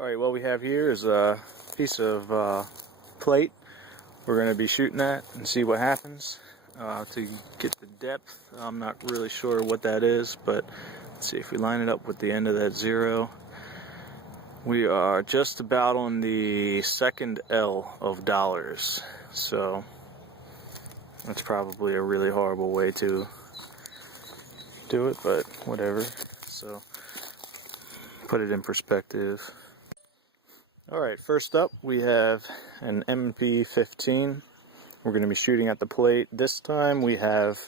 Alright, what we have here is a piece of plate we're going to be shooting at and see what happens. To get the depth, I'm not really sure what that is, but let's see if we line it up with the end of that 0. We are just about on the second L of dollars, so that's probably a really horrible way to do it, but whatever. So put it in perspective. Alright, first up we have an MP15. We're going to be shooting at the plate. This time we have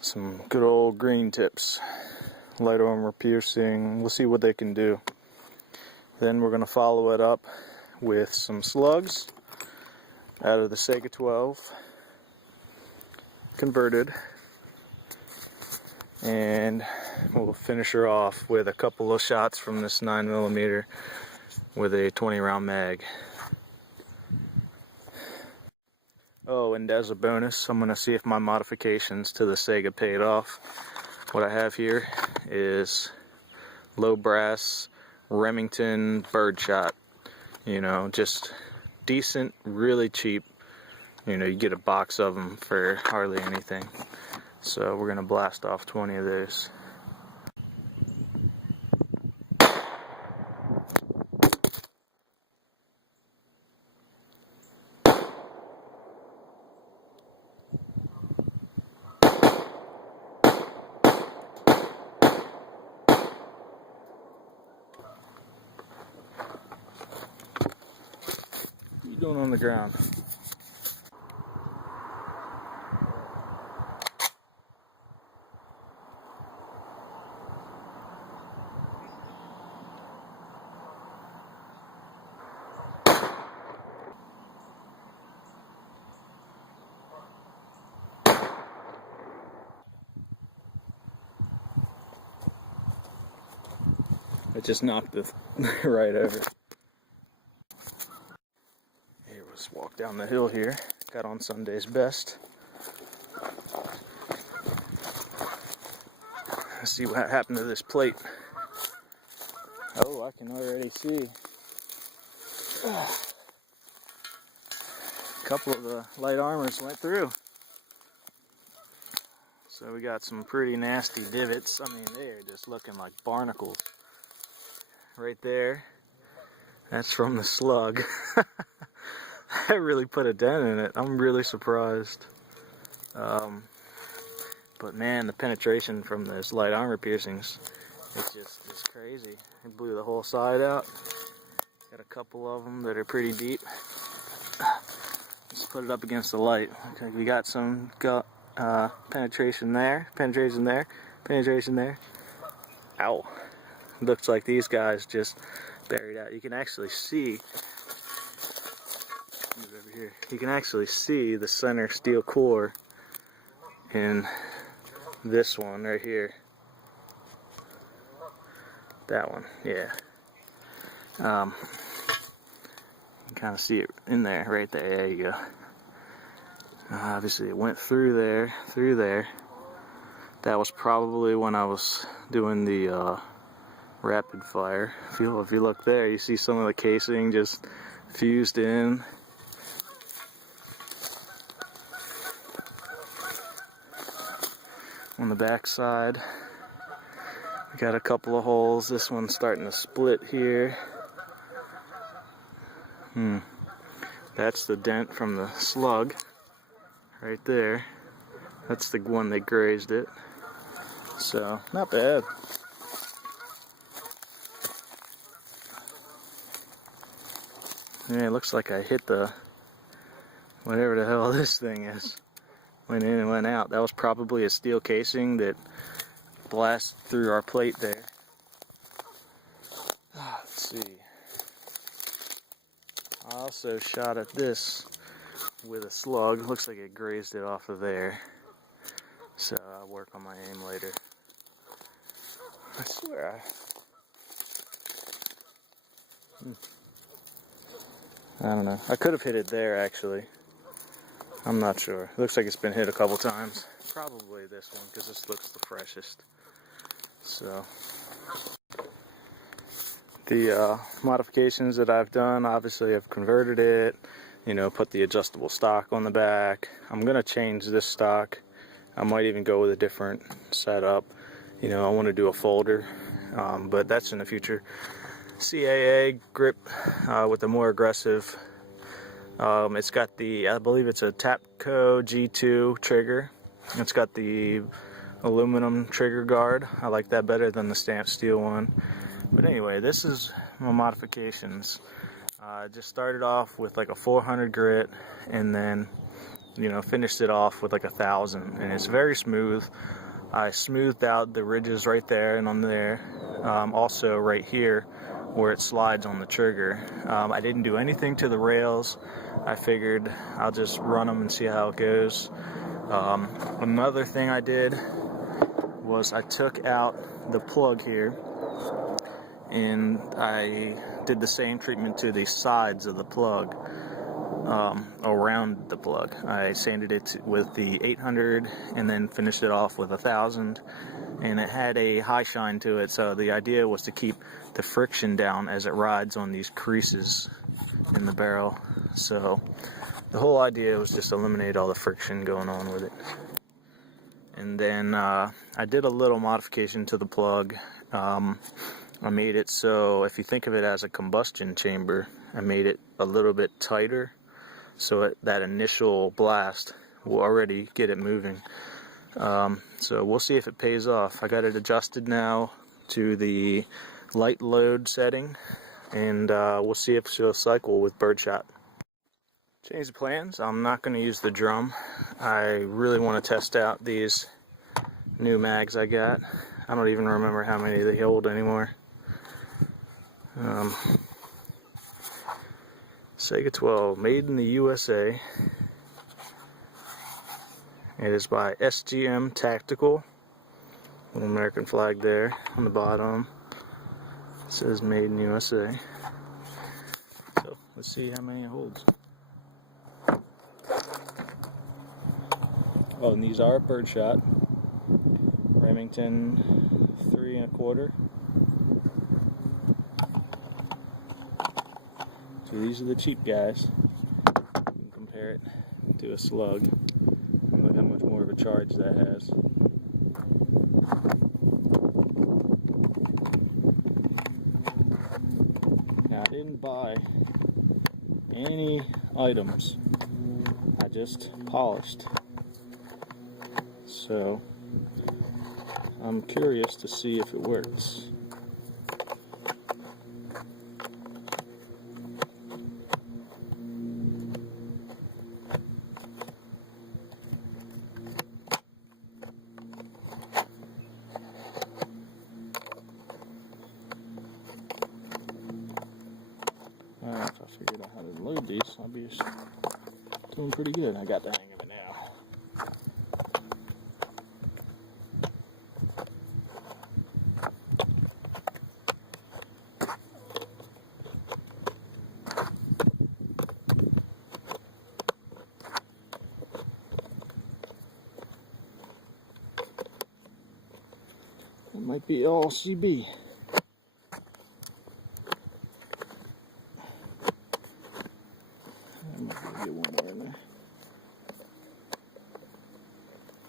some good old green tips. Light armor piercing. We'll see what they can do. Then we're going to follow it up with some slugs out of the Saiga 12. Converted. And we'll finish her off with a couple of shots from this 9mm with a 20-round mag. Oh, and as a bonus, I'm going to see if my modifications to the Saiga paid off. What I have here is low brass Remington Birdshot. You know, just decent, really cheap. You know, you get a box of them for hardly anything. So we're going to blast off 20 of those. What are you doing on the ground? I just knocked it right over. Here, let's walk down the hill here. Got on Sunday's best. Let's see what happened to this plate. Oh, I can already see a couple of the light armors went through. So we got some pretty nasty divots. I mean, they're just looking like barnacles. Right there, that's from the slug. That really put a dent in it. I'm really surprised. But man, the penetration from those light armor piercings, it's crazy. It blew the whole side out. Got a couple of them that are pretty deep. Let's put it up against the light. Okay, we got some penetration there, penetration there, penetration there. Ow. Looks like these guys just buried out. You can actually see, move over here. You can actually see the center steel core in this one right here. That one, yeah. You can kind of see it in there, right there. There you go. Obviously, it went through there, That was probably when I was doing the rapid fire. If you look there, you see some of the casing just fused in. On the back side, we got a couple of holes. This one's starting to split here. That's the dent from the slug right there. That's the one that grazed it. So, not bad. Yeah, it looks like I hit the whatever the hell this thing is. Went in and went out. That was probably a steel casing that blasted through our plate there. Let's see. I also shot at this with a slug. Looks like it grazed it off of there. So I'll work on my aim later. I swear I don't know. I could have hit it there, actually. I'm not sure. It looks like it's been hit a couple times. Probably this one, because this looks the freshest. So, The modifications that I've done, obviously I've converted it, you know, put the adjustable stock on the back. I'm gonna change this stock. I might even go with a different setup. You know, I want to do a folder, but that's in the future. CAA grip with a more aggressive. It's got the, I believe it's a Tapco G2 trigger. It's got the aluminum trigger guard. I like that better than the stamped steel one. But anyway, this is my modifications. I just started off with like a 400 grit, and then, you know, finished it off with like 1,000, and it's very smooth. I smoothed out the ridges right there and on there, also right here where it slides on the trigger. I didn't do anything to the rails. I figured I'll just run them and see how it goes. Another thing I did was I took out the plug here, and I did the same treatment to the sides of the plug, around the plug. I sanded it with the 800 and then finished it off with 1,000, and it had a high shine to it, so the idea was to keep the friction down as it rides on these creases in the barrel. So the whole idea was just eliminate all the friction going on with it. And then I did a little modification to the plug. I made it so if you think of it as a combustion chamber, I made it a little bit tighter so that initial blast will already get it moving. So we'll see if it pays off. I got it adjusted now to the light load setting, and we'll see if she'll cycle with Birdshot. Change the plans. I'm not going to use the drum. I really want to test out these new mags I got. I don't even remember how many they hold anymore. Saiga 12, made in the USA. It is by SGM Tactical. Little American flag there on the bottom. It says made in USA. So let's see how many it holds. Oh, and these are Birdshot. Remington 3 1/4. So these are the cheap guys. You can compare it to a Slug. And look how much more of a charge that has. Now I didn't buy any items. I just polished. So I'm curious to see if it works. Alright, if I figured out how to load these, I'll be doing pretty good. I got the hang of it now. It might be all CB. I might be able to get one more in there.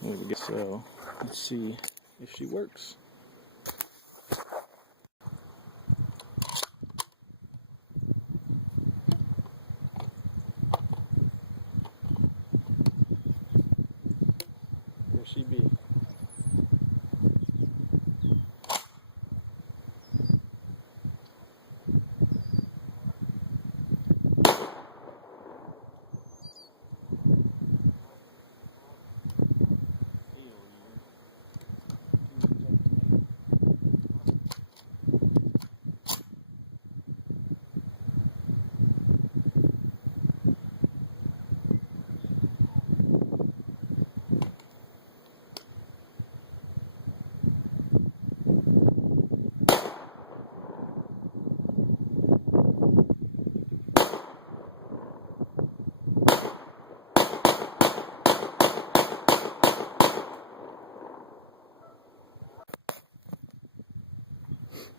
There we go. So let's see if she works. There she be.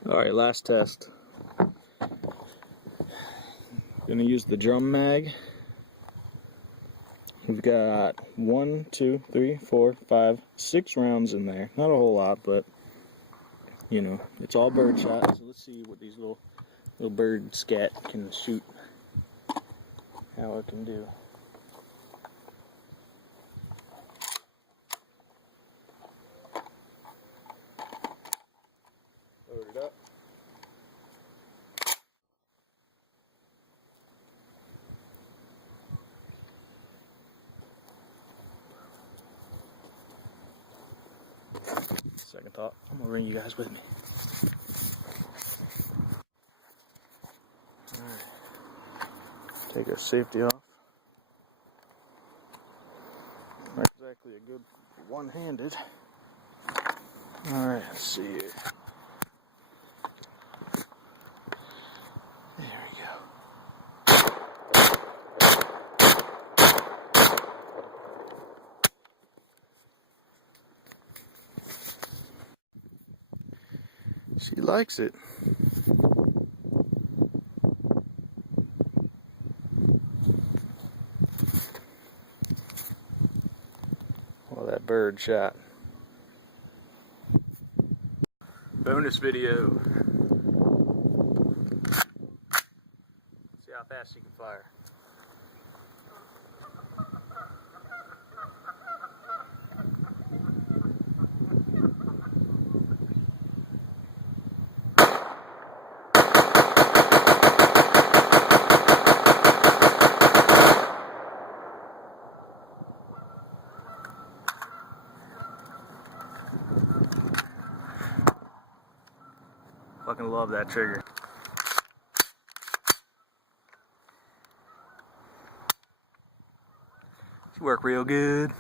Alright, last test. Gonna use the drum mag. We've got 1, 2, 3, 4, 5, 6 rounds in there. Not a whole lot, but you know, it's all birdshot. So let's see what these little bird scat can shoot. How it can do. Load it up. Second thought, I'm gonna bring you guys with me. Alright. Take a safety off. Not exactly a good one-handed. Alright, let's see here. There we go. She likes it. Well, that bird shot. Bonus video. See how fast she can fire. Fucking love that trigger. She worked real good.